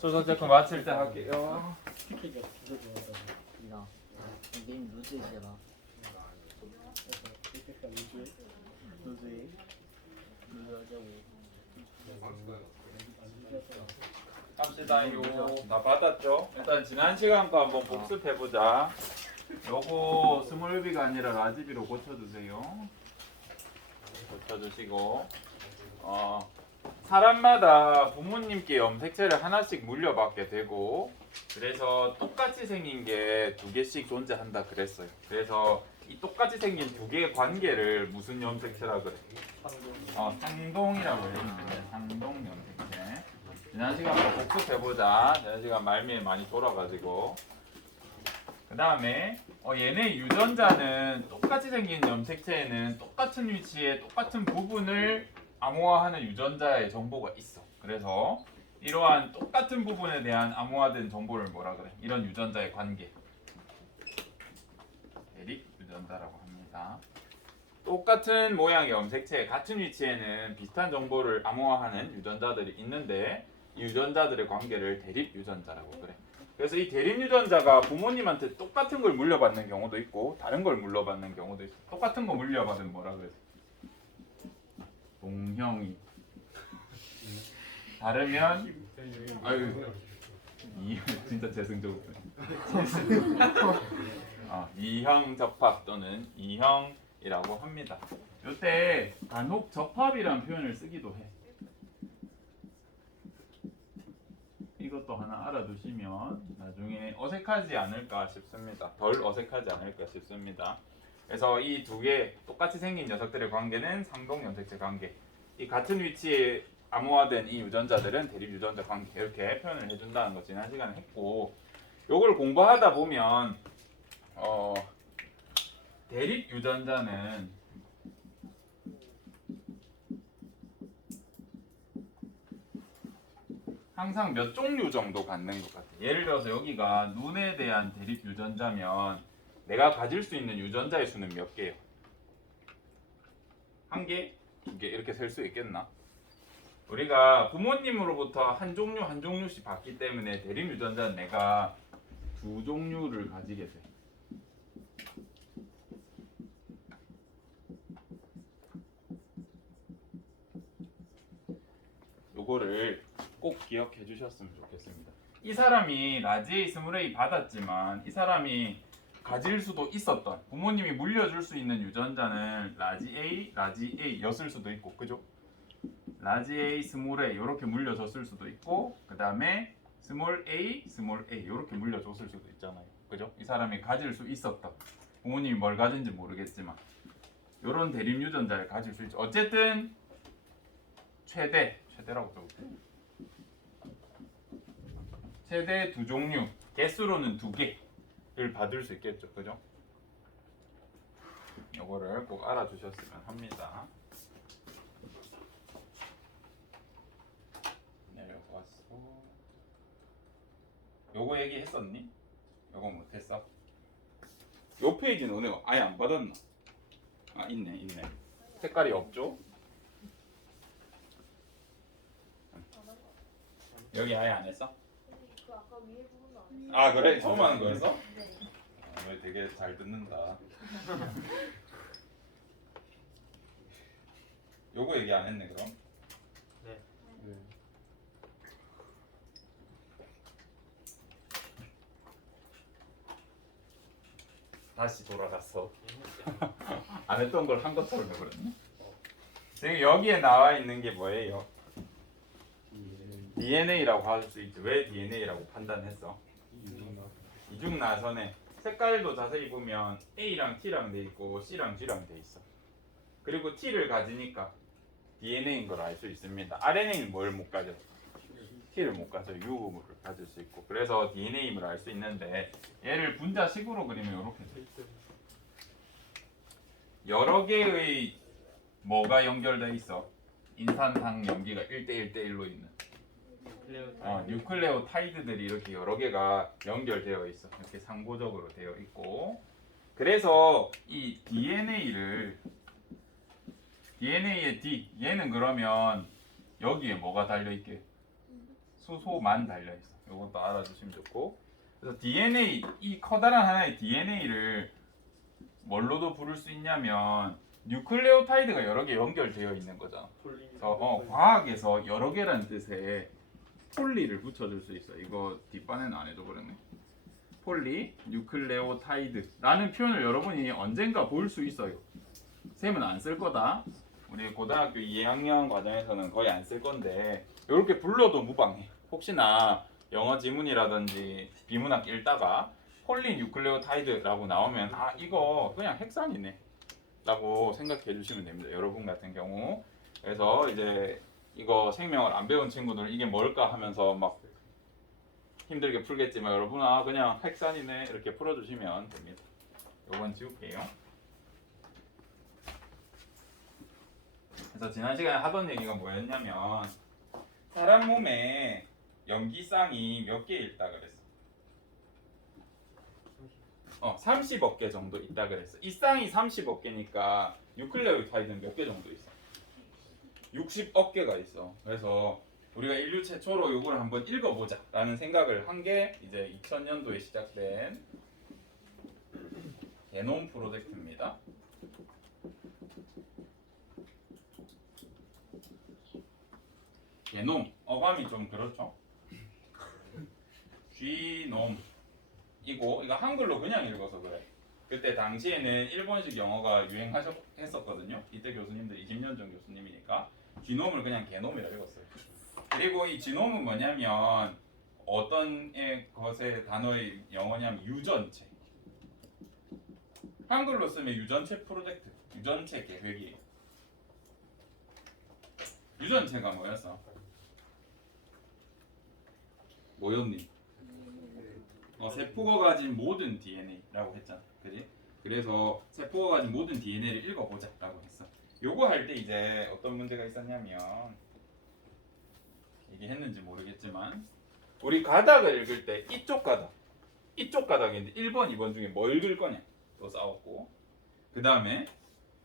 초성 체크 마칠 때 할게요. 스키가 진짜 좋아하잖아. 이나 게임 루즈이잖아. 이렇게 루즈. 루즈이 루즈하자고. 합시다요. 다 받았죠? 일단 지난 시간 거 한번 복습해보자. 요거 스몰비가 아니라 라지비로 고쳐주세요. 고쳐주시고 사람마다 부모님께 염색체를 하나씩 물려받게 되고 그래서 똑같이 생긴 게 두 개씩 존재한다 그랬어요. 그래서 이 똑같이 생긴 두 개의 관계를 무슨 염색체라 그래? 상동이라고 해요. 상동 염색체. 지난 시간 복습해보자. 지난 시간 말미에 많이 돌아가지고 그 다음에 얘네 유전자는 똑같이 생긴 염색체에는 똑같은 위치에 똑같은 부분을 암호화하는 유전자의 정보가 있어. 그래서 이러한 똑같은 부분에 대한 암호화된 정보를 뭐라 그래? 이런 유전자의 관계 대립 유전자라고 합니다. 똑같은 모양의 염색체 같은 위치에는 비슷한 정보를 암호화하는 유전자들이 있는데 이 유전자들의 관계를 대립 유전자라고 그래. 그래서 이 대립 유전자가 부모님한테 똑같은 걸 물려받는 경우도 있고 다른 걸 물려받는 경우도 있어. 똑같은 거 물려받으면 뭐라 그래? 동형이. 다르면 아유 진짜 재승적. 이형 접합 또는 이형이라고 합니다. 이때 간혹 접합이라는 표현을 쓰기도 해. 이것도 하나 알아두시면 나중에 어색하지 않을까 싶습니다. 덜 어색하지 않을까 싶습니다. 그래서 이 두 개 똑같이 생긴 녀석들의 관계는 상동 염색체 관계. 이 같은 위치에 암호화된 이 유전자들은 대립 유전자 관계 이렇게 표현을 해준다는 거 지난 시간에 했고 요걸 공부하다 보면 대립 유전자는 항상 몇 종류 정도 갖는 것 같아요. 예를 들어서 여기가 눈에 대한 대립 유전자면 내가 가질 수 있는 유전자의 수는 몇 개예요? 한 개? 두 개? 이렇게 셀 수 있겠나? 우리가 부모님으로부터 한 종류 한 종류씩 받기 때문에 대립 유전자는 내가 두 종류를 가지게 돼. 요거를 꼭 기억해 주셨으면 좋겠습니다. 이 사람이 라지에이 스물A 받았지만 이 사람이 가질 수도 있었던 부모님이 물려줄 수 있는 유전자는 라지A였을 수도 있고 그죠? 라지A 스몰A 이렇게 물려줬을 수도 있고 그 다음에 스몰A 이렇게 물려줬을 수도 있잖아요. 그죠? 이 사람이 가질 수 있었던 부모님이 뭘 가진지 모르겠지만 이런 대립 유전자를 가질 수 있죠. 어쨌든 최대라고 적을게요. 최대 두 종류, 개수로는 두 개를 받을 수 있겠죠, 그죠? 요거를 꼭 알아주셨으면 합니다. 내려왔어. 요거 얘기했었니? 요거 못했어? 요 페이지는 오늘 아예 안 받았나? 있네. 색깔이 없죠? 여기 아예 안 했어? 그 아까 위에 부분도 안 했어요. 그래? 처음 하는 거였어? 네. 왜 되게 잘 듣는다. 요거 얘기 안 했네 그럼? 네. 다시 돌아갔어. 안 했던 걸 한 것처럼 해버렸네. 지금 여기에 나와 있는 게 뭐예요? DNA라고 할 수 있죠. 왜 DNA라고 판단했어? 이중나선에 색깔도 자세히 보면 A랑 T랑 돼 있고 C랑 G랑 돼 있어. 그리고 T를 가지니까 DNA인 걸 알 수 있습니다. RNA는 뭘 못 가져? T를 못 가져. U를 가질 수 있고. 그래서 DNA임을 알 수 있는데 얘를 분자식으로 그리면 이렇게 돼. 여러 개의 뭐가 연결돼 있어? 인산당 염기가 1대1대1로 있는 뉴클레오타이드들이 이렇게 여러 개가 연결되어 있어. 이렇게 상호적으로 되어 있고 그래서 이 DNA의 D 얘는 그러면 여기에 뭐가 달려있게? 수소만 달려 있어. 이것도 알아주시면 좋고. 그래서 DNA 이 커다란 하나의 DNA를 뭘로도 부를 수 있냐면 뉴클레오타이드가 여러 개 연결되어 있는 거잖아. 폴리. 그래서 과학에서 여러 개라는 뜻에 폴리를 붙여줄 수 있어. 이거 뒷반에는 안 해도 그랬네. 폴리 뉴클레오타이드라는 표현을 여러분이 언젠가 볼 수 있어요. 쌤은 안 쓸 거다. 우리 고등학교 2학년 과정에서는 거의 안 쓸 건데 이렇게 불러도 무방해. 혹시나 영어 지문이라든지 비문학 읽다가 폴리 뉴클레오타이드라고 나오면 아 이거 그냥 핵산이네 라고 생각해 주시면 됩니다. 여러분 같은 경우. 그래서 이제 이거 생명을 안 배운 친구들은 이게 뭘까 하면서 막 힘들게 풀겠지만 여러분은 아 그냥 핵산이네 이렇게 풀어주시면 됩니다. 요건 지울게요. 그래서 지난 시간에 하던 얘기가 뭐였냐면 사람 몸에 염기쌍이 몇 개 있다 그랬어. 30억 개 정도 있다 그랬어. 이 쌍이 30억 개니까 뉴클레오타이드는 몇 개 정도 있어? 60억 개가 있어. 그래서 우리가 인류 최초로 이걸 한번 읽어보자 라는 생각을 한 게 이제 2000년도에 시작된 게놈 프로젝트입니다. 게놈, 어감이 좀 그렇죠? 쥐놈 이거 한글로 그냥 읽어서 그래. 그때 당시에는 일본식 영어가 유행했었거든요. 이때 교수님들 20년 전 교수님이니까 쥐놈을 그냥 개놈이라 읽었어요. 그리고 이 쥐놈은 뭐냐면 어떤 것의 단어의 영어냐면 유전체. 한글로 쓰면 유전체 프로젝트, 유전체 계획이에요. 유전체가 뭐였어? 뭐였니? 세포가 가진 모든 DNA라고 했잖아. 그지? 그래서 세포가 가진 모든 DNA를 읽어보자 라고 했어. 요거 할 때 이제 어떤 문제가 있었냐면 얘기했는지 모르겠지만 우리 가닥을 읽을 때 이쪽 가닥인데 1번, 2번 중에 뭐 읽을 거냐 또 싸웠고 그 다음에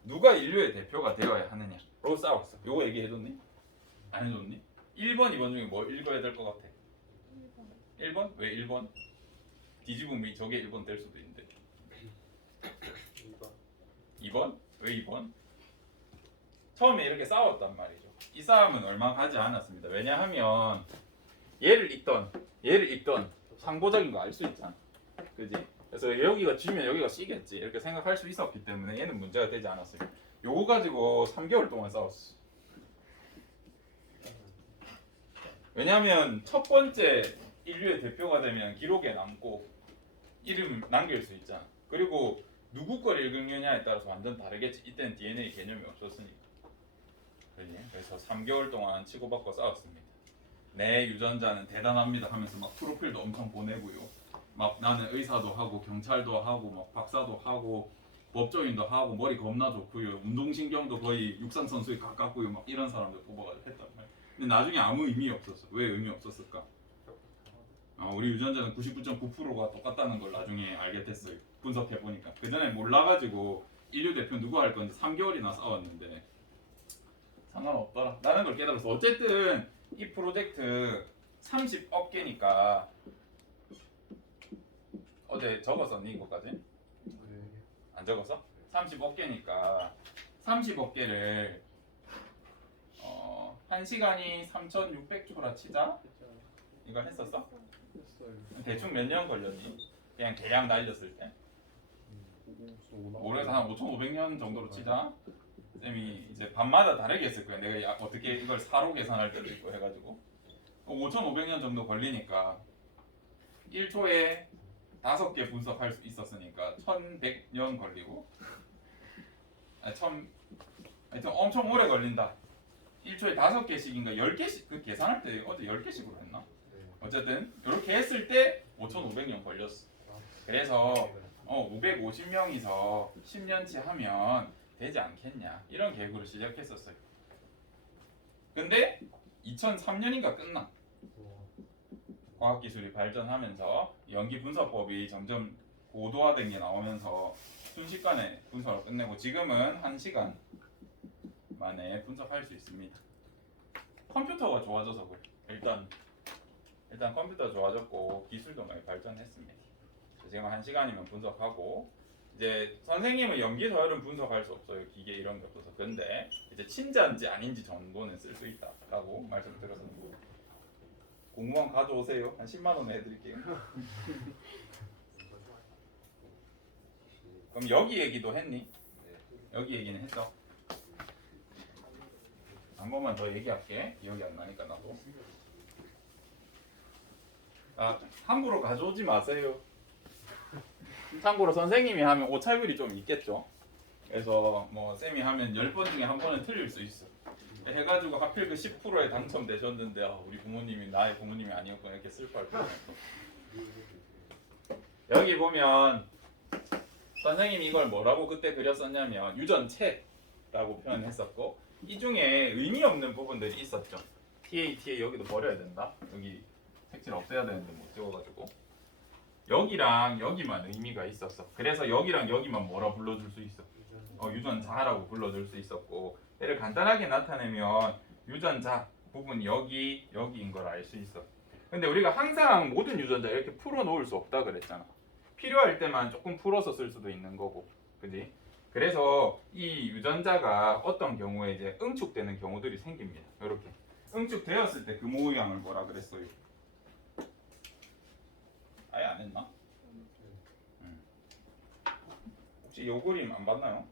누가 인류의 대표가 되어야 하느냐로 싸웠어. 요거 얘기해줬니? 안 해줬니? 1번, 2번 중에 뭐 읽어야 될 것 같아? 1번? 왜 1번? 뒤집으면 저게 1번 될 수도 있는데 2번. 2번? 왜 2번? 처음에 이렇게 싸웠단 말이죠. 이 싸움은 얼마 가지 않았습니다. 왜냐하면 얘를 읽던 상보적인 거 알 수 있잖아. 그지? 그래서 여기가 G면 여기가 C겠지 이렇게 생각할 수 있었기 때문에 얘는 문제가 되지 않았어요. 요거 가지고 3개월 동안 싸웠어. 왜냐하면 첫 번째 인류의 대표가 되면 기록에 남고 이름 남길 수 있잖아. 그리고 누구 걸 읽느냐에 따라서 완전 다르겠지. 이때는 DNA 개념이 없었으니까. 그지? 그래서 3개월 동안 치고받고 싸웠습니다. 내 유전자는 대단합니다 하면서 막 프로필도 엄청 보내고요. 막 나는 의사도 하고 경찰도 하고 막 박사도 하고 법조인도 하고 머리 겁나 좋고요. 운동신경도 거의 육상 선수에 가깝고요. 막 이런 사람들 뽑아가지고 했단 말이야. 근데 나중에 아무 의미 없었어. 왜 의미 없었을까? 우리 유전자는 99.9%가 똑같다는 걸 나중에 알게 됐어요. 분석해 보니까. 그 전에 몰라가지고 인류 대표 누구 할 건지 3개월이나 싸웠는데 상관없더라. 라는 걸 깨달았어. 어쨌든 이 프로젝트 30억 개니까 어제 적었었니 이거까지? 안 적었어? 30억 개니까 30억 개를 1시간이 3,600초라 치자. 이걸 했었어? 했어요. 대충 몇 년 걸렸니? 그냥 대략 날렸을 때 올해서 한 5,500년 정도로 치자. 쌤이 이제 밤마다 다르게 했을 거야. 내가 어떻게 이걸 사로 계산할 때도 있고 해가지고 5,500년 정도 걸리니까 1초에 5개 분석할 수 있었으니까 1,100년 걸리고 하여튼 엄청 오래 걸린다. 1초에 5개씩인가 10개씩 그 계산할 때 어제 10개씩으로 했나? 어쨌든 이렇게 했을 때 5,500년 걸렸어. 그래서 550명이서 10년치 하면 되지 않겠냐 이런 계획으로 시작했었어요. 근데 2003년인가 끝나. 과학기술이 발전하면서 연기 분석법이 점점 고도화된 게 나오면서 순식간에 분석을 끝내고 지금은 1시간 만에 분석할 수 있습니다. 컴퓨터가 좋아져서 그래. 일단 일단 컴퓨터 좋아졌고 기술도 많이 발전했습니다. 지금 1시간이면 분석하고 이제 선생님은 염기 서열은 분석할 수 없어요. 기계 이런 게 없어서. 근데 이제 친자인지 아닌지 정도는 쓸 수 있다라고 말씀드렸습니다. 공무원 가져오세요. 한 10만 원 해드릴게요. 그럼 여기 얘기도 했니? 여기 얘기는 했어. 한 번만 더 얘기할게. 기억이 안 나니까 나도. 아, 함부로 가져오지 마세요. 참고로 선생님이 하면 오차율이 좀 있겠죠. 그래서 뭐 쌤이 하면 10번 중에 한 번은 틀릴 수 있어. 해가지고 하필 그 10%에 당첨되셨는데 우리 부모님이 나의 부모님이 아니었구나 이렇게 슬퍼할 뻔했어. 여기 보면 선생님이 이걸 뭐라고 그때 그렸었냐면 유전체라고 표현했었고 이 중에 의미 없는 부분들이 있었죠. TA 여기도 버려야 된다. 여기 색칠 없애야 되는데 못 찍어가지고 여기랑 여기만 의미가 있었어. 그래서 여기랑 여기만 뭐라 불러줄 수 있어? 유전자라고 불러줄 수 있었고 얘를 간단하게 나타내면 유전자 부분이 여기인 걸 알 수 있어. 근데 우리가 항상 모든 유전자 이렇게 풀어 놓을 수 없다 그랬잖아. 필요할 때만 조금 풀어서 쓸 수도 있는 거고, 그지? 그래서 이 유전자가 어떤 경우에 이제 응축되는 경우들이 생깁니다. 이렇게 응축되었을 때 그 모양을 뭐라 그랬어요? 아예 안 했나? 혹시 요 그림 안 봤나요?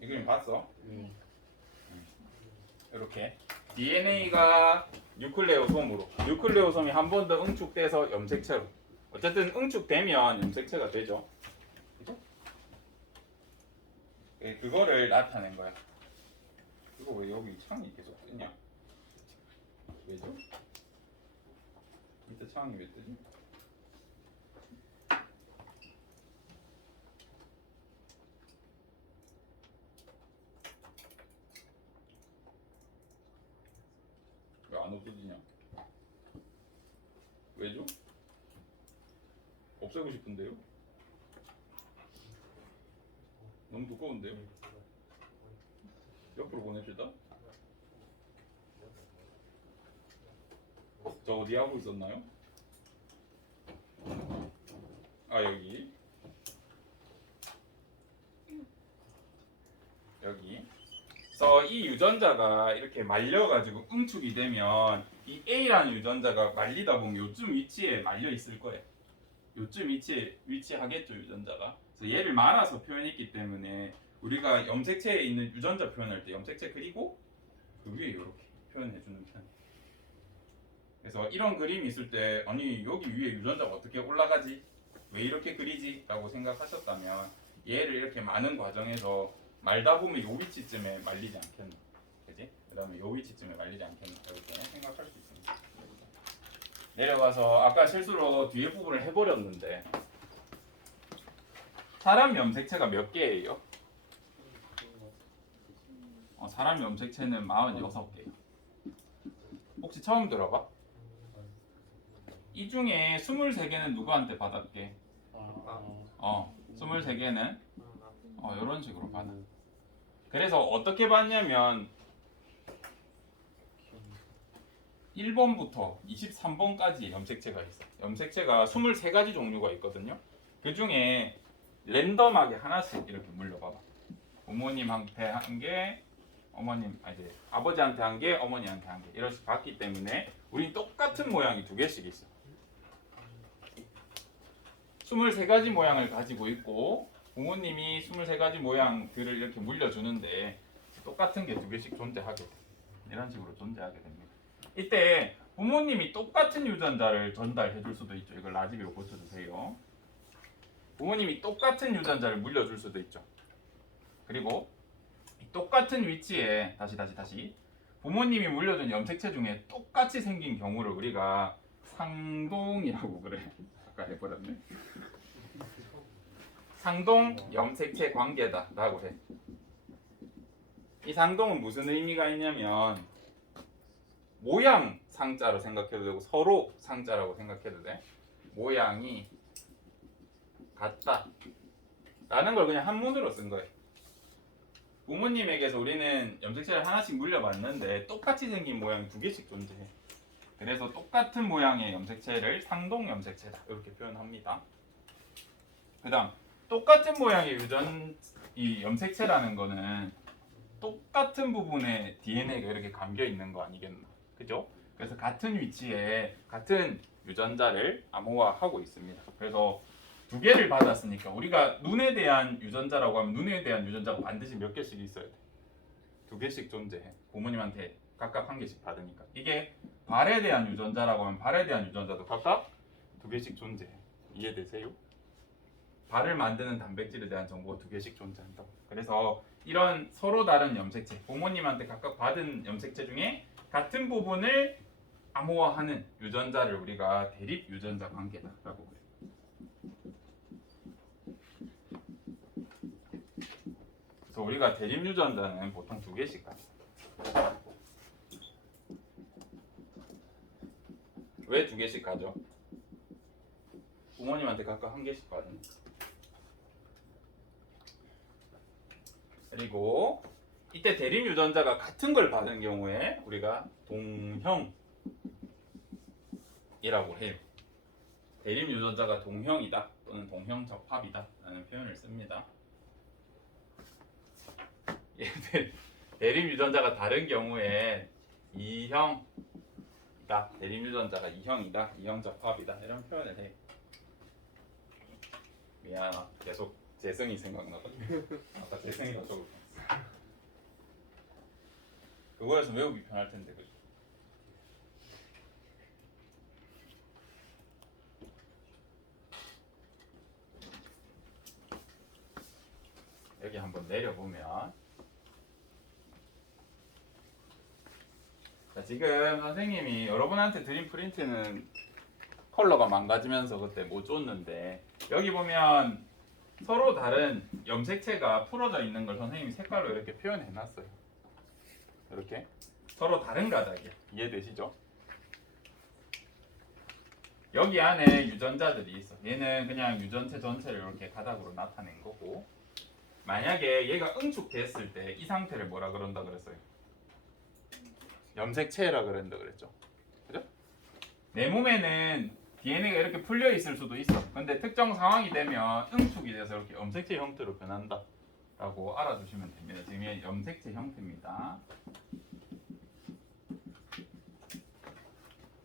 이 그림 봤어? 네. 이렇게 DNA가 뉴클레오솜이 한 번 더 응축돼서 염색체로 어쨌든 응축되면 염색체가 되죠. 그죠? 그거를 나타낸 거야. 이거 왜 여기 창이 계속 뜨냐? 왜죠? 밑에 창이 왜 뜨지? 왜 안 없어지냐? 왜죠? 없애고 싶은데요? 너무 두꺼운데요? 옆으로 보내주다? 저 어디 하고 있었나요? 아 여기 그래서 이 유전자가 이렇게 말려가지고 응축이 되면 이 A라는 유전자가 말리다 보면 요쯤 위치에 말려 있을 거예요. 요쯤 위치에 위치하겠죠 유전자가. 그래서 얘를 말아서 표현했기 때문에 우리가 염색체에 있는 유전자 표현할 때 염색체 그리고 그 위에 이렇게 표현해주는 편. 그래서 이런 그림이 있을 때 아니 여기 위에 유전자가 어떻게 올라가지? 왜 이렇게 그리지? 라고 생각하셨다면 얘를 이렇게 많은 과정에서 말다 보면 요 위치쯤에 말리지 않겠나? 그지? 그 다음에 요 위치쯤에 말리지 않겠나? 이렇게 생각할 수 있습니다. 내려가서 아까 실수로 뒤에 부분을 해버렸는데 사람 염색체가 몇 개예요? 사람 염색체는 46개예요. 혹시 처음 들어봐? 이 중에 23개는 누구한테 받았게? 23개는 이런 식으로 받아. 그래서 어떻게 받냐면 1번부터 23번까지 염색체가 있어. 염색체가 23가지 종류가 있거든요. 그 중에 랜덤하게 하나씩 이렇게 물려봐봐. 부모님한테 한 개, 아버지한테 한 개, 어머니한테 한 개. 이렇게 받기 때문에 우린 똑같은 모양이 2개씩 있어. 23가지 모양을 가지고 있고 부모님이 23가지 모양들을 이렇게 물려주는데 똑같은 게 2개씩 존재하게 돼. 이런 식으로 존재하게 됩니다. 이때 부모님이 똑같은 유전자를 전달해 줄 수도 있죠. 이걸 라지비로 고쳐주세요. 부모님이 똑같은 유전자를 물려줄 수도 있죠. 그리고 똑같은 위치에 다시 부모님이 물려준 염색체 중에 똑같이 생긴 경우를 우리가 상동이라고 그래. 아까 해버렸네. 상동 염색체 관계다 라고 해. 이 상동은 무슨 의미가 있냐면 모양 상자로 생각해도 되고 서로 상자라고 생각해도 돼. 모양이 같다 라는 걸 그냥 한문으로 쓴 거예요. 부모님에게서 우리는 염색체를 하나씩 물려봤는데 똑같이 생긴 모양이 두 개씩 존재해. 그래서 똑같은 모양의 염색체를 상동 염색체다 이렇게 표현합니다. 그다음 똑같은 모양의 이 염색체라는 거는 똑같은 부분에 DNA가 이렇게 감겨 있는 거 아니겠나, 그죠? 그래서 같은 위치에 같은 유전자를 암호화하고 있습니다. 그래서 두 개를 받았으니까 우리가 눈에 대한 유전자라고 하면 눈에 대한 유전자가 반드시 몇 개씩 있어야 돼. 두 개씩 존재해. 부모님한테 각각 한 개씩 받으니까. 이게 발에 대한 유전자라고 하면 발에 대한 유전자도 각각 두 개씩 존재해. 이해되세요? 발을 만드는 단백질에 대한 정보가 두 개씩 존재한다고. 그래서 이런 서로 다른 염색체, 부모님한테 각각 받은 염색체 중에 같은 부분을 암호화하는 유전자를 우리가 대립 유전자 관계다라고 그래요. 그래서 우리가 대립 유전자는 보통 두 개씩 가요. 왜 두 개씩 가죠? 부모님한테 각각 한 개씩 받으니까. 그리고 이때 대립 유전자가 같은 걸 받은 경우에 우리가 동형이라고 해요. 대립 유전자가 동형이다 또는 동형 적합이다 라는 표현을 씁니다. 대립 유전자가 다른 경우에 이형이다, 대립 유전자가 이형이다, 이형 적합이다 이런 표현을 해요. 미안하다, 계속 재성이 생각나가지고 아까 재성이가 적을 뻔했어. 그거에서 외우기 편할 텐데, 그죠? 여기 한번 내려보면, 자, 지금 선생님이 여러분한테 드린 프린트는 컬러가 망가지면서 그때 못 줬는데, 여기 보면 서로 다른 염색체가 풀어져 있는 걸 선생님이 색깔로 이렇게 표현해 놨어요. 이렇게 서로 다른 가닥이야. 이해되시죠? 여기 안에 유전자들이 있어. 얘는 그냥 유전체 전체를 이렇게 가닥으로 나타낸 거고, 만약에 얘가 응축됐을 때 이 상태를 뭐라 그런다 그랬어요? 염색체라 그런다 그랬죠. 그죠? 내 몸에는 DNA가 이렇게 풀려 있을 수도 있어. 근데 특정 상황이 되면 응축이 돼서 이렇게 염색체 형태로 변한다 라고 알아두시면 됩니다. 지금 얘 염색체 형태입니다.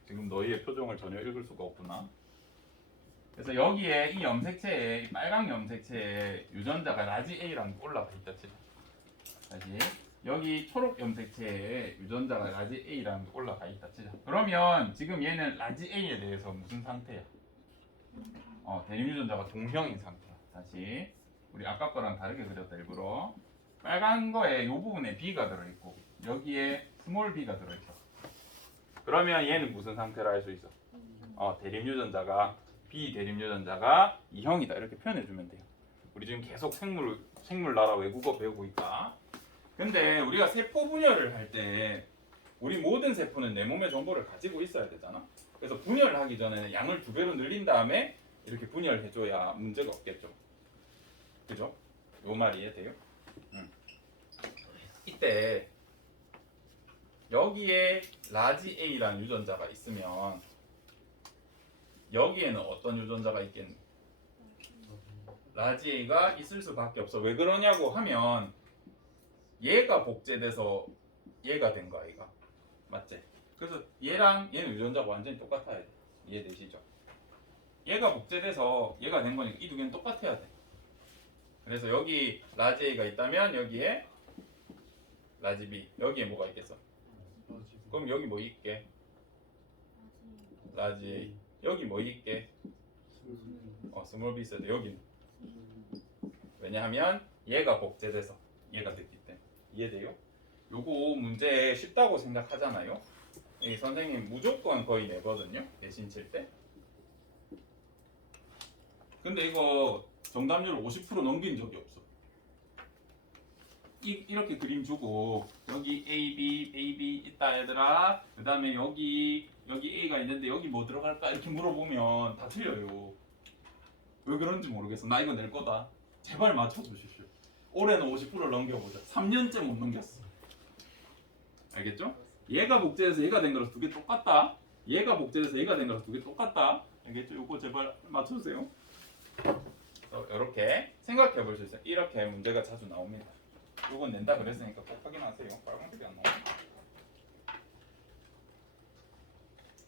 지금 너희의 표정을 전혀 읽을 수가 없구나. 그래서 여기에 이 염색체에, 이 빨강 염색체에 유전자가 라지 A랑 올라가 있다 치자. 다시 여기 초록 염색체에 유전자가 라지 A랑 올라가 있다 치자. 그러면 지금 얘는 라지 A에 대해서 무슨 상태야? 대립 유전자가 동형인 상태야. 다시 우리 아까 거랑 다르게 그렸다 일부러. 빨간 거에 이 부분에 B가 들어있고 여기에 스몰 b가 들어있어. 그러면 얘는 무슨 상태라 할 수 있어? 대립 유전자가 B 대립 유전자가 2형이다 이렇게 표현해주면 돼요. 우리 지금 계속 생물 나라 외국어 배우고 있다. 근데 우리가 세포 분열을 할 때 우리 모든 세포는 내 몸의 정보를 가지고 있어야 되잖아. 그래서 분열을 하기 전에는 양을 2배로 늘린 다음에 이렇게 분열해줘야 문제가 없겠죠. 그죠? 요 말 이해돼요? 이때 여기에 라지 A라는 유전자가 있으면 여기에는 어떤 유전자가 있겠니? 라지 A가 있을 수밖에 없어. 왜 그러냐고 하면 얘가 복제돼서 얘가 된 거 아이가? 맞지? 그래서 얘랑 얘는 유전자가 완전히 똑같아야 돼. 이해되시죠? 얘가 복제돼서 얘가 된 거니까 이 두 개는 똑같아야 돼. 그래서 여기 라지 A가 있다면 여기에 라지 B, 여기에 뭐가 있겠어? 그럼 여기 뭐 있게? 라지 A. 여기 뭐 있게? 스몰 B 있어야 돼. 여기는. 왜냐하면 얘가 복제돼서 얘가 됐기 때문에. 이해돼요? 요거 문제 쉽다고 생각하잖아요. 이 선생님 무조건 거의 내거든요. 대신 칠 때. 근데 이거 정답률 50% 넘긴 적이 없어. 이렇게 그림 주고 여기 A, B 있다 얘들아. 그 다음에 여기 A가 있는데 여기 뭐 들어갈까? 이렇게 물어보면 다 틀려요. 왜 그런지 모르겠어. 나 이거 낼 거다. 제발 맞춰주십시오. 올해는 50%를 넘겨보자. 3년째 못 넘겼어. 알겠죠? 얘가 복제돼서 얘가 된 거라서 두 개 똑같다. 얘가 복제돼서 얘가 된 거라서 두 개 똑같다. 알겠죠? 요거 제발 맞춰주세요. 이렇게 생각해 볼 수 있어요. 이렇게 문제가 자주 나옵니다. 요건 낸다 그랬으니까 꼭 확인하세요. 빨간색이 안 나옵니다.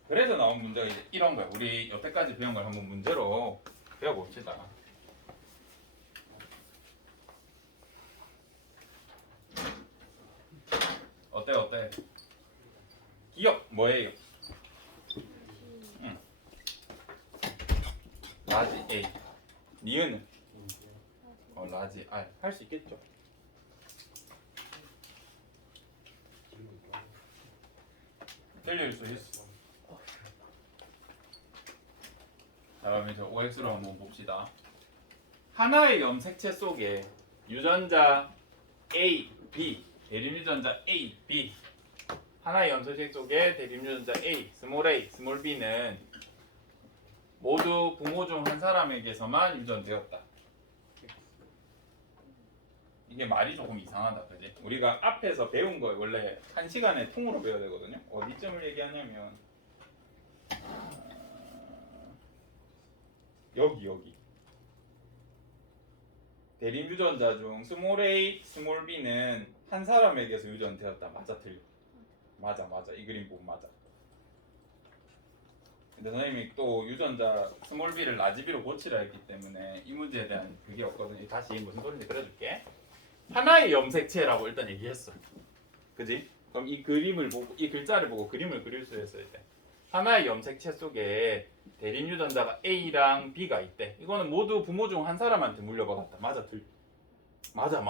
그래서 나온 문제가 이제 이런 거예요. 우리 여태까지 배운 걸 한번 문제로 배워봅시다. 어때? 기억 뭐예요? 라지 A. 니은은? 라지 R. 할 수 있겠죠? 틀릴 수 있어. 자, 그럼 이제 OX로 한번 봅시다. 하나의 염색체 속에 유전자 A, B, 대립유전자 A, B. 하나의 염색체 속에 대립유전자 A, 스몰 b는 모두 부모 중 한 사람에게서만 유전되었다. 이게 말이 조금 이상하다, 그지? 우리가 앞에서 배운 거 원래 한 시간에 통으로 배워야 되거든요. 어디쯤을 얘기하냐면 여기 대립 유전자 중 스몰 a, 스몰 b는 한 사람에게서 유전되었다. 맞아, 틀려? 맞아. 이 그림 보면 맞아. 근데 선생님이 또 유전자 스몰 b를 라지 b로 고치라 했기 때문에 이 문제에 대한 그게 없거든요. 다시 무슨 소리인지 그려줄게. 하나의 염색체라고 일단 얘기했어. 그지? 그럼 이 그림을 보고 이 글자를 보고 그림을 그릴 수 있어야 돼. 하나의 염색체 속에 대립 유전자가 A랑 B가 있대. 이거는 모두 부모 중 한 사람한테 물려받았다. 맞아, 틀? 맞아.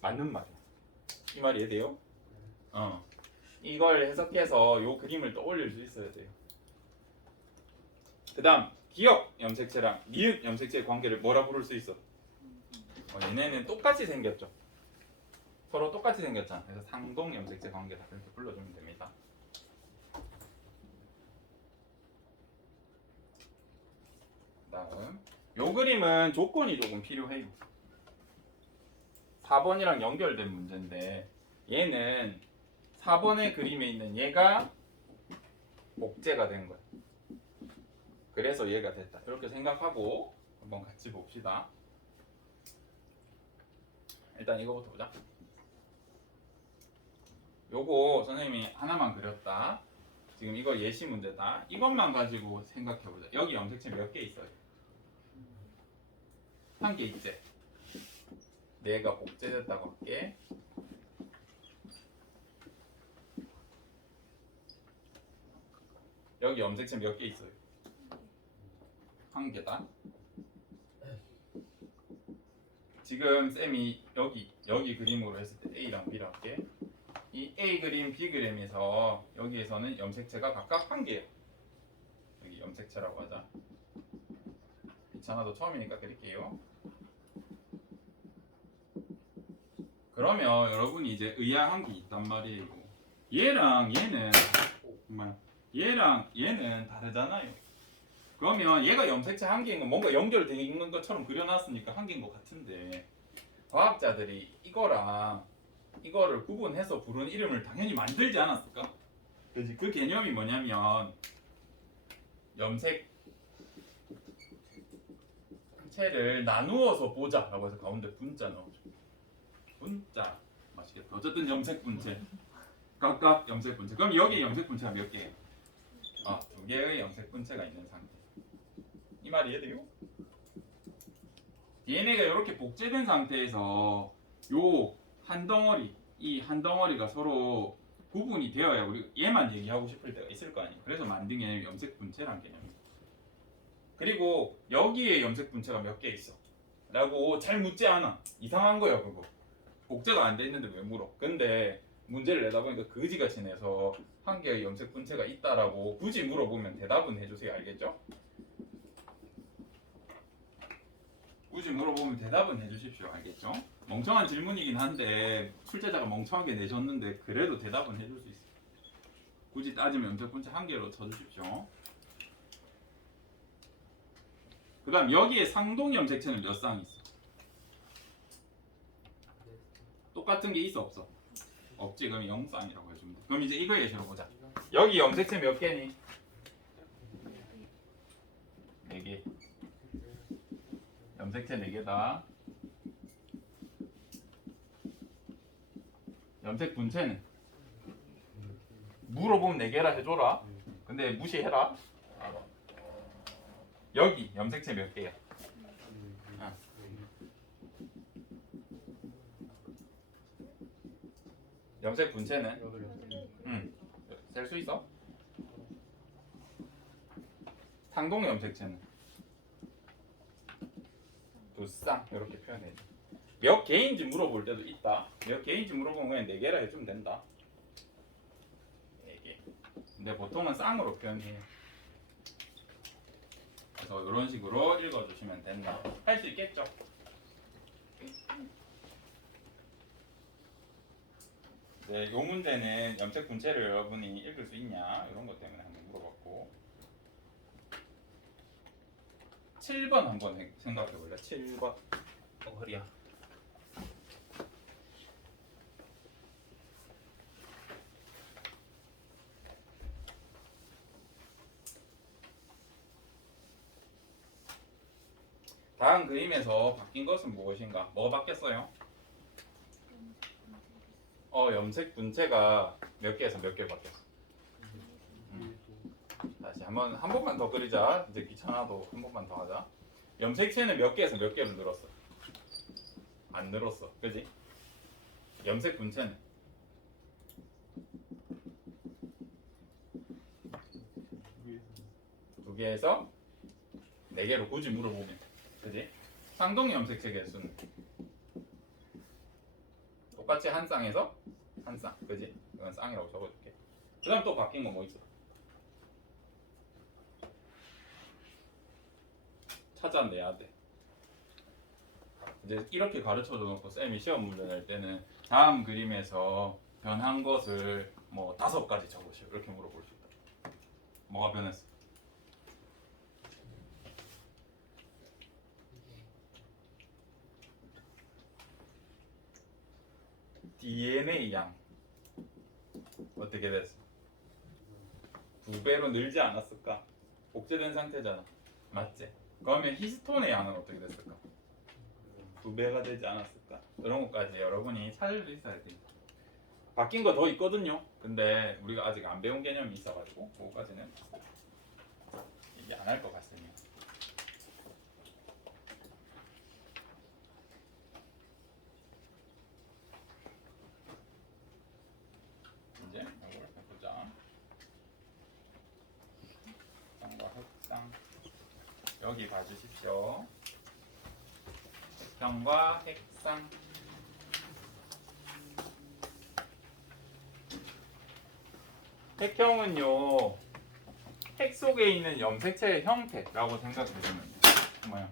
맞는 말이야. 이 말이 이해돼요? 이걸 해석해서 요 그림을 떠올릴 수 있어야 돼요. 그다음 기억 염색체랑 니은 염색체의 관계를 뭐라 부를 수 있어? 얘네는 똑같이 생겼죠. 서로 똑같이 생겼잖아. 그래서 상동 염색체 관계다. 이렇게 불러주면 됩니다. 다음 요 그림은 조건이 조금 필요해요. 4번이랑 연결된 문제인데 얘는 4번의 그림에 있는 얘가 복제가 된 거야. 그래서 얘가 됐다. 이렇게 생각하고 한번 같이 봅시다. 일단 이거부터 보자. 요거 선생님이 하나만 그렸다. 지금 이거 예시 문제다. 이것만 가지고 생각해보자. 여기 염색체 몇 개 있어요? 한 개 있지? 내가 복제됐다고 할게. 여기 염색체 몇 개 있어요? 한 개다. 지금 쌤이 여기 그림으로 했을 때 A랑 B를 할게. 이 A 그림, B 그림에서 여기에서는 염색체가 각각 한 개예요. 여기 염색체라고 하자. 귀찮아도 처음이니까 그릴게요. 그러면 여러분이 이제 의아한 게 있단 말이에요. 얘랑 얘는 다르잖아요. 그러면 얘가 염색체 한 개인 건 뭔가 연결되어 있는 것처럼 그려놨으니까 한 개인 것 같은데 과학자들이 이거를 구분해서 부르는 이름을 당연히 만들지 않았을까? 그지? 그 개념이 뭐냐면 염색체를 나누어서 보자라고 해서 가운데 분자 넣어줘. 분자 맛있겠다. 어쨌든 염색 분체 각각 염색 분체. 그럼 여기 염색 분체가 몇 개예요? 두 개의 염색 분체가 있는 상태. 이 말이 이해돼요? DNA가 이렇게 복제된 상태에서 요 한 덩어리, 이 한 덩어리가 서로 구분이 되어야 우리 얘만 얘기하고 싶을 때가 있을 거 아니에요. 그래서 만든 게 염색 분체란 개념이에요. 그리고 여기에 염색 분체가 몇 개 있어? 라고 잘 묻지 않아. 이상한 거야 그거. 복제가 안 돼 있는데 왜 물어? 근데 문제를 내다 보니까 그지같이 내서 한 개의 염색 분체가 있다라고 굳이 물어보면 대답은 해주세요. 알겠죠? 굳이 물어보면 대답은 해주십시오. 알겠죠? 멍청한 질문이긴 한데 출제자가 멍청하게 내줬는데 그래도 대답은 해줄 수 있어요. 굳이 따지면 염색 분체 한 개로 쳐주십시오. 그 다음 여기에 상동 염색체는 몇 쌍 있어? 똑같은 게 있어 없어? 없지. 그럼 영쌍이라고 해주면 돼. 그럼 이제 이거 예시로 보자. 여기 염색체 몇 개니? 4개. 염색체 4개다. 염색 분체는? 물어보면 4개라 해줘라. 근데 무시해라. 여기 염색체 몇 개야? 염색 분체는? 셀 수 있어? 상동 염색체는? 2쌍 이렇게 표현해. 몇 개인지 물어볼 때도 있다. 몇 개인지 물어보면 그냥 4개라 해주면 된다. 4개. 근데 보통은 쌍으로 표현해요. 그래서 이런 식으로 읽어주시면 된다. 할 수 있겠죠? 네, 이 문제는 염색 분체를 여러분이 읽을 수 있냐 이런 것 때문에 한번 물어봤고 7번 한번 생각해 볼래? 7번. 허리야. 다음 그림에서 바뀐 것은 무엇인가? 뭐가 바뀌었어요? 염색 분체가 몇 개에서 몇 개 바뀌었어? 다시 한 번만 더 그리자. 이제 귀찮아도 한 번만 더 하자. 염색체는 몇 개에서 몇 개로 늘었어? 안 늘었어, 그지? 염색 분체는? 두 개에서 4개로 굳이 물어보면, 그지? 상동 염색체 개수는 똑같이 한 쌍에서 한 쌍, 그지? 이건 쌍이라고 적어줄게. 그다음 또 바뀐 거 뭐 있어? 찾아내야 돼. 이제 이렇게 가르쳐 놓고 쌤이 시험 문제 낼 때는 다음 그림에서 변한 것을 뭐 5가지 적으시오 이렇게 물어볼 수 있다. 뭐가 변했어? DNA 양 어떻게 됐어? 2배로 늘지 않았을까? 복제된 상태잖아, 맞지? 그러면 히스톤의 양은 어떻게 됐을까? 2배가 되지 않았을까? 이런 것까지 여러분이 찾을 수 있어야 돼. 바뀐 거 더 있거든요. 근데 우리가 아직 안 배운 개념이 있어가지고 그거까지는 이제 안 할 것 같습니다. 이제 이걸 해보자. 쌍과 흑쌍 여기 봐주십시오. 핵형과 핵쌍. 핵형은요, 핵 속에 있는 염색체의 형태라고 생각해주면 돼. 뭐야?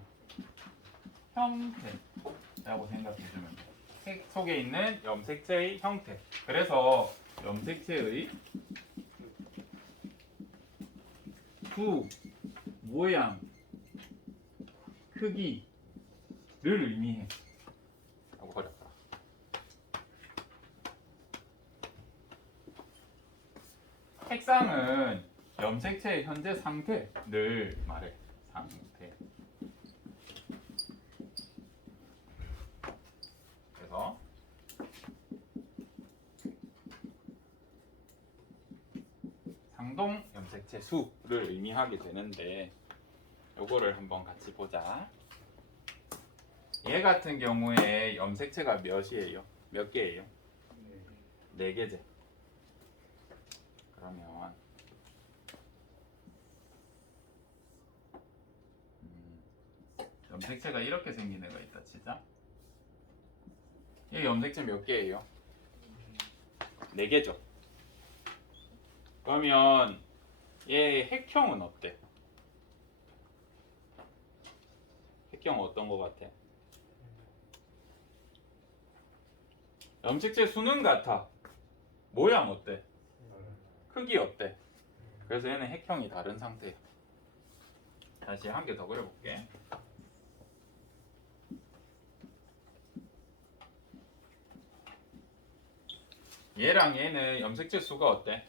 형태라고 생각해주면 돼. 핵 속에 있는 염색체의 형태. 그래서 염색체의 구, 모양, 크기를 의미해. 라고 버렸다. 색상은 염색체의 현재 상태를 말해. 상태. 그래서 상동 염색체 수를 의미하게 되는데 요거를 한번 같이 보자. 얘 같은 경우에 염색체가 몇이에요? 몇 개예요? 4개제. 그러면 염색체가 이렇게 생긴 애가 있다 치자. 이 염색체 몇 개예요? 4개죠. 그러면 얘 핵형은 어때? 핵형 어떤 거 같아? 염색체 수는 같아. 모양 어때? 크기 어때? 그래서 얘는 핵형이 다른 상태야. 다시 한 개 더 그려볼게. 얘랑 얘는 염색체 수가 어때?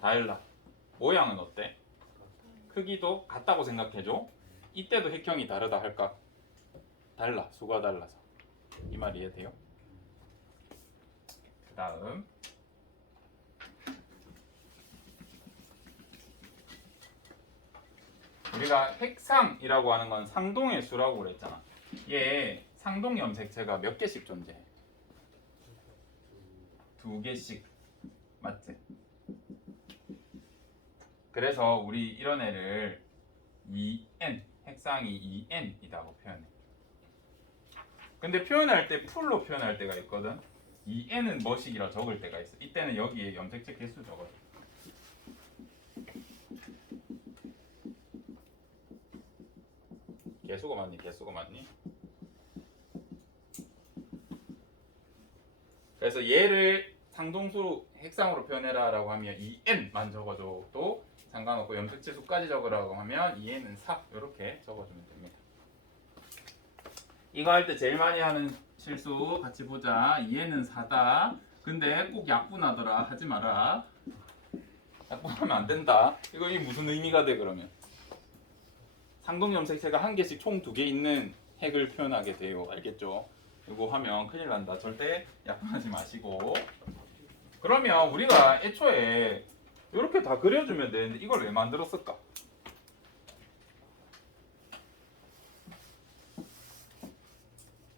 달라. 모양은 어때? 크기도 같다고 생각해줘. 이때도 핵형이 다르다 할까? 달라. 수가 달라서. 이 말 이해돼요? 그 다음 우리가 핵상이라고 하는 건 상동의 수라고 그랬잖아. 얘 상동 염색체가 몇 개씩 존재해? 2개씩. 맞지? 그래서 우리 이런 애를 2n, 핵상이 2n이라고 표현해. 근데 표현할 때 풀로 표현할 때가 있거든. 2n은 뭐식이라 적을 때가 있어. 이때는 여기에 염색체 개수 적어요. 개수가 맞니? 개수가 맞니? 그래서 얘를 상동수 핵상으로 표현해라 라고 하면 2n만 적어줘도 상관없고 염색체 수까지 적으라고 하면 2n은 4 이렇게 적어주면 됩니다. 이거 할 때 제일 많이 하는 실수 같이 보자. 2n은 4다. 근데 꼭 약분하더라. 하지 마라. 약분하면 안 된다. 이거 무슨 의미가 돼 그러면? 상동 염색체가 한 개씩 총 2개 있는 핵을 표현하게 돼요. 알겠죠? 이거 하면 큰일 난다. 절대 약분하지 마시고. 그러면 우리가 애초에 이렇게 다 그려주면 되는데 이걸 왜 만들었을까?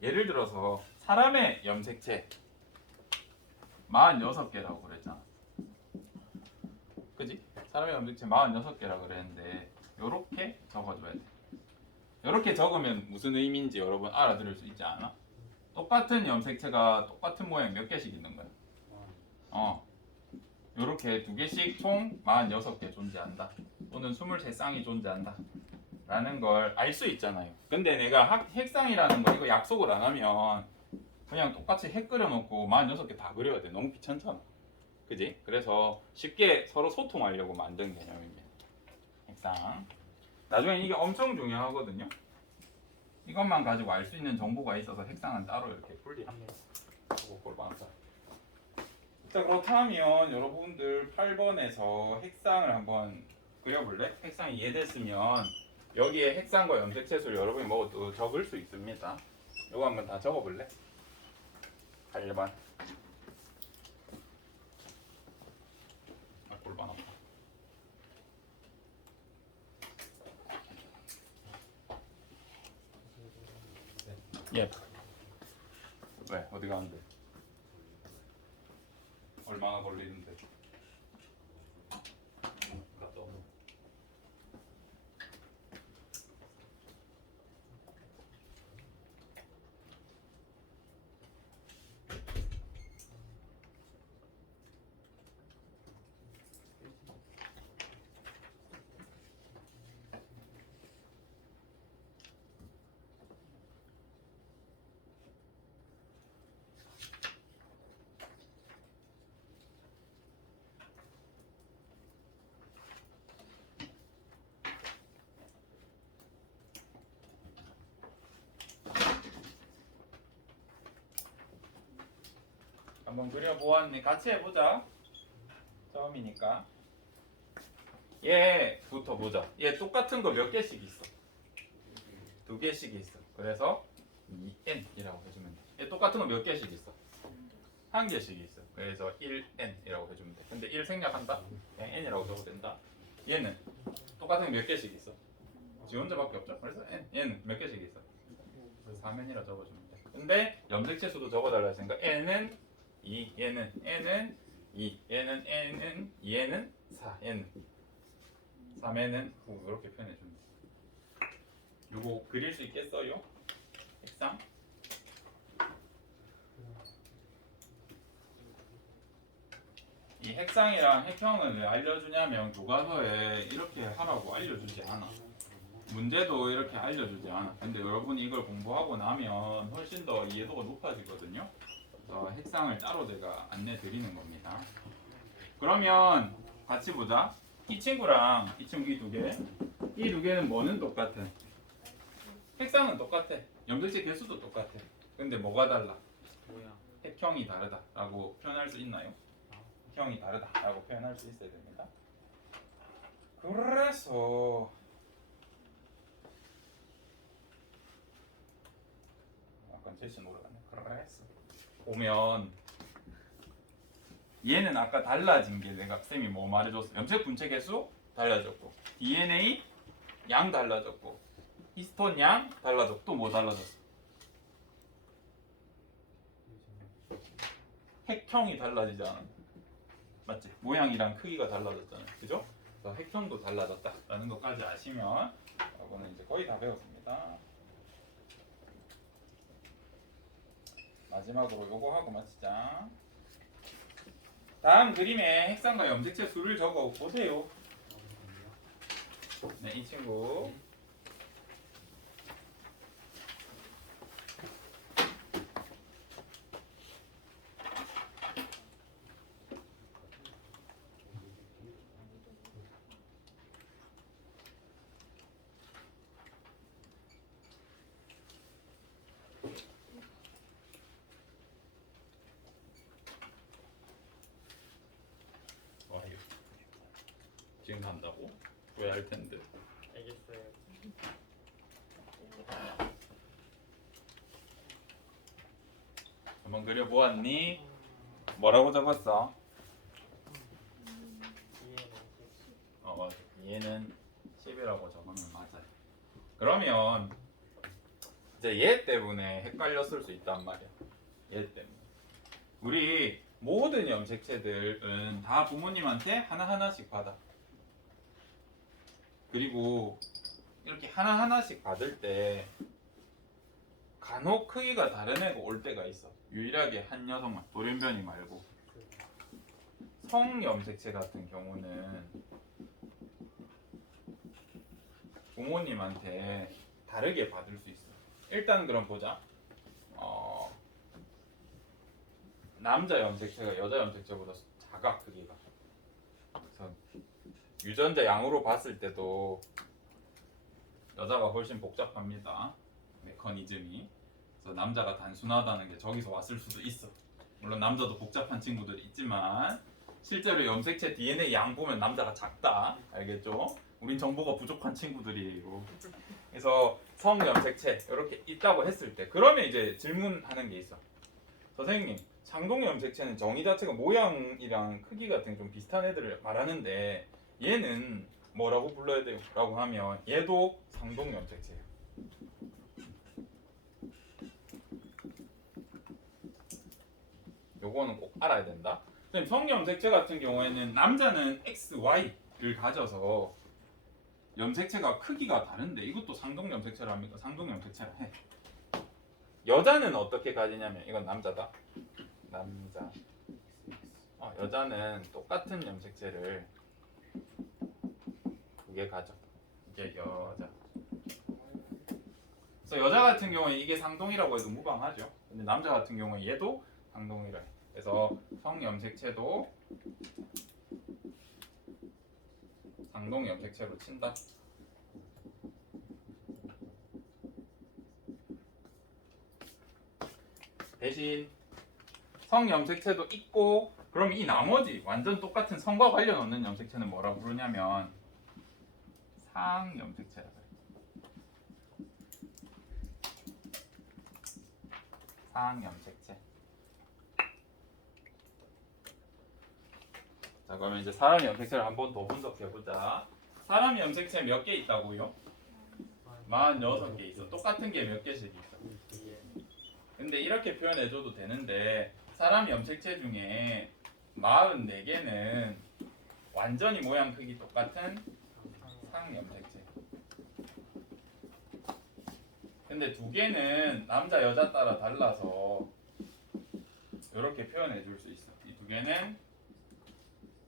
예를 들어서 사람의 염색체 46개라고 그랬잖아. 그지? 사람의 염색체 46개라고 그랬는데 요렇게 적어줘야 돼. 요렇게 적으면 무슨 의미인지 여러분 알아들을 수 있지 않아? 똑같은 염색체가 똑같은 모양 몇 개씩 있는 거야. 요렇게 2개씩 총 46개 존재한다. 또는 23쌍이 존재한다. 라는 걸 알 수 있잖아요. 근데 내가 핵상이라는 거 이거 약속을 안 하면 그냥 똑같이 핵 그려놓고 46개 다 그려야 돼. 너무 귀찮잖아. 그지? 그래서 쉽게 서로 소통하려고 만든 개념입니다. 핵상. 나중에 이게 엄청 중요하거든요. 이것만 가지고 알 수 있는 정보가 있어서 핵상은 따로 이렇게 분리합니다. 골반사. 자 그렇다면 여러분들 8번에서 핵상을 한번 그려볼래? 핵상이 이해됐으면 여기에 핵상과 염색체수를 여러분이 뭐 적을 수 있습니다. 이거 한번 다 적어볼래? 8번. 골반 아파. 예. 왜? 어디 가는데? 얼마나 걸리는데? 갔다 오면. 한번 그려보았네. 같이 해보자. 처음이니까. 얘부터 보자. 얘 똑같은 거 몇 개씩 있어? 2개씩 있어. 그래서 2n이라고 해주면 돼. 얘 똑같은 거 몇 개씩 있어? 1개씩 있어. 그래서 1n이라고 해주면 돼. 근데 1 생략한다? 그냥 n이라고 적어도 된다. 얘는 똑같은 거 몇 개씩 있어? 지 혼자밖에 없죠? 그래서 n. 얘는 몇 개씩 있어? 3n이라고 적어주면 돼. 근데 염색체 수도 적어달라 했으니까 n은 2, 얘는 n은 2, 얘는 n은 2, 얘는 4, 얘는 3n은 9 이렇게 표현해줍니다. 요거 그릴 수 있겠어요? 핵상? 이 핵상이랑 핵형은 왜 알려주냐면 교과서에 이렇게 하라고 알려주지 않아. 문제도 이렇게 알려주지 않아. 근데 여러분이 이걸 공부하고 나면 훨씬 더 이해도가 높아지거든요. 그래서 핵상을 따로 제가 안내 드리는 겁니다. 그러면 같이 보자. 이 친구랑 이 친구 이 2개. 이 2개는 뭐는 똑같아? 핵상은 똑같아. 염색체 개수도 똑같아. 근데 뭐가 달라? 핵형이 다르다라고 표현할 수 있나요? 핵형이 다르다라고 표현할 수 있어야 됩니다. 그래서 약간 제시 모르겠네. 그래서 보면 얘는 아까 달라진 게 내가 쌤이 뭐 말해줬어? 염색 분체 개수 달라졌고 DNA 양 달라졌고 히스톤 양 달라졌고 또 뭐 달라졌어? 핵형이 달라지지 않아? 맞지? 모양이랑 크기가 달라졌잖아요. 그죠? 그래서 핵형도 달라졌다라는 것까지 아시면 이거는 이제 거의 다 배웠습니다. 마지막으로 요거 하고 마치자. 다음 그림에 핵산과 염색체 수를 적어 보세요. 네, 이 친구. 와요. 지금 한다고? 왜 할 텐데? 알겠어요. 한번 그려보았니? 뭐라고 적었어? 맞아. 얘는 10이라고 적으면 맞아요. 그러면 이제 얘 때문에 헷갈렸을 수 있단 말이야. 얘 때문에. 우리 모든 염색체들은 다 부모님한테 하나하나씩 받아. 그리고 이렇게 하나하나씩 받을 때 간혹 크기가 다른 애가 올 때가 있어. 유일하게 한 녀석만, 돌연변이 말고. 성염색체 같은 경우는 부모님한테 다르게 받을 수 있어. 일단 그럼 보자. 남자 염색체가 여자 염색체보다 작아, 크기가. 그래서 유전자 양으로 봤을 때도 여자가 훨씬 복잡합니다. 메커니즘이. 그래서 남자가 단순하다는 게 저기서 왔을 수도 있어. 물론 남자도 복잡한 친구들이 있지만 실제로 염색체 DNA 양 보면 남자가 작다. 알겠죠? 우린 정보가 부족한 친구들이에요. 그래서 성염색체 이렇게 있다고 했을 때 그러면 이제 질문하는 게 있어. 선생님, 상동염색체는 정의 자체가 모양이랑 크기 같은 게 좀 비슷한 애들을 말하는데 얘는 뭐라고 불러야 돼요? 라고 하면 얘도 상동염색체예요. 요거는 꼭 알아야 된다. 성염색체 같은 경우에는 남자는 XY를 가져서 염색체가 크기가 다른데 이것도 상동염색체라 합니까? 상동염색체라 해. 여자는 어떻게 가지냐면 이건 남자다. 남자. 여자는 똑같은 염색체를 두 개 가져. 이게 여자. 그래서 여자 같은 경우에 이게 상동이라고 해도 무방하죠. 근데 남자 같은 경우에 얘도 상동이라 해. 그래서 성염색체도 상동염색체로 친다. 대신 성염색체도 있고 그럼 이 나머지 완전 똑같은 성과 관련 없는 염색체는 뭐라 부르냐면 상염색체라 그래. 상염색체. 자, 그러면 이제 사람 염색체를 한 번 더 분석해보자. 사람 염색체 몇 개 있다고요? 46개 있어. 똑같은 게 몇 개씩 있어. 근데 이렇게 표현해줘도 되는데 사람 염색체 중에 44개는 완전히 모양 크기 똑같은 상염색체. 근데 2개는 남자 여자 따라 달라서 이렇게 표현해줄 수 있어. 이 2개는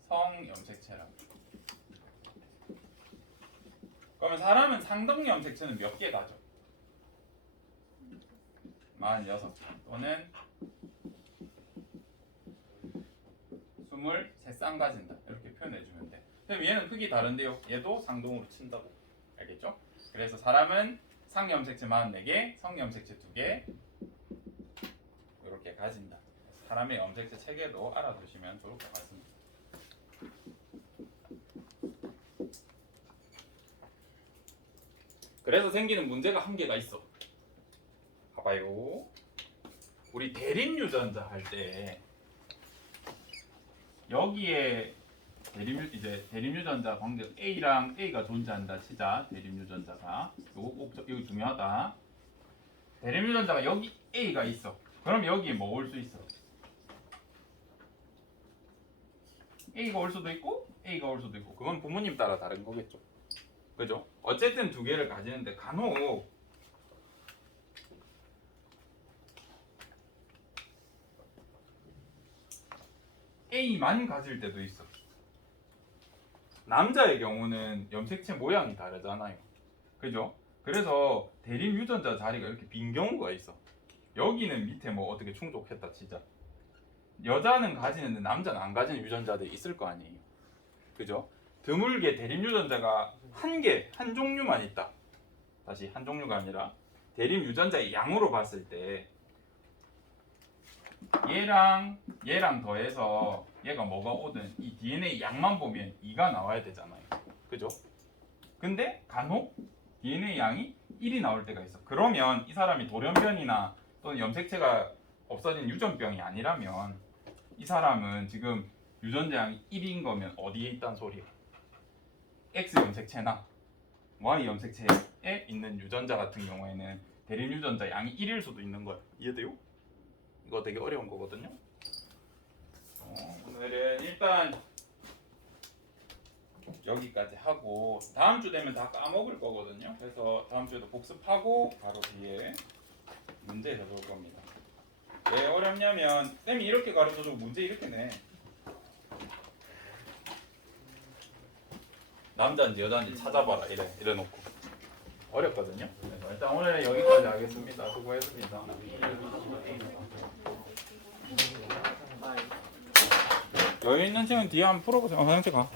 성염색체라고. 그러면 사람은 상동염색체는 몇 개 가져? 46개 또는 23쌍 가진다. 이렇게 표현해주면 돼. 그럼 얘는 크기 다른데요. 얘도 상동으로 친다고. 알겠죠? 그래서 사람은 상염색체 44개, 성염색체 2개 이렇게 가진다. 사람의 염색체 체계도 알아두시면 좋을 것 같습니다. 그래서 생기는 문제가 한 개가 있어. 봐봐요. 우리 대립 유전자 할 때 여기에 대립 유전자 관계 A랑 A가 존재한다 치자. 대립 유전자가 이거 중요하다. 대립 유전자가 여기 A가 있어. 그럼 여기에 뭐 올 수 있어? A가 올 수도 있고 A가 올 수도 있고 그건 부모님 따라 다른 거겠죠. 그죠? 어쨌든 두 개를 가지는데 간혹 A만 가질 때도 있어. 남자의 경우는 염색체 모양이 다르잖아요. 그죠? 그래서 대립 유전자 자리가 이렇게 빈 경우가 있어. 여기는 밑에 뭐 어떻게 충족했다 치자. 여자는 가지는데 남자는 안 가지는 유전자들이 있을 거 아니에요. 그죠? 드물게 대립 유전자가 한 종류만 있다. 다시 한 종류가 아니라 대립 유전자의 양으로 봤을 때 얘랑 더해서 얘가 뭐가 오든 이 DNA 양만 보면 2가 나와야 되잖아요. 그죠? 근데 간혹 DNA 양이 1이 나올 때가 있어. 그러면 이 사람이 돌연변이나 또는 염색체가 없어진 유전병이 아니라면 이 사람은 지금 유전자 양이 1인 거면 어디에 있다는 소리야? X 염색체나 Y 염색체에 있는 유전자 같은 경우에는 대립 유전자 양이 1일 수도 있는 거야. 이해돼요? 이거 되게 어려운 거거든요. 오늘은 일단 여기까지 하고 다음 주 되면 다 까먹을 거거든요. 그래서 다음 주에도 복습하고 바로 뒤에 문제 해볼 겁니다. 왜 어렵냐면 쌤이 이렇게 가르쳐주고 문제 이렇게 내. 남자인지 여자인지 찾아봐라 이래 놓고 어렵거든요. 그래서 일단 오늘 여기까지 하겠습니다. 수고했습니다. 여유 있는 친구는 뒤에 한번 풀어보세요. 화장실 가.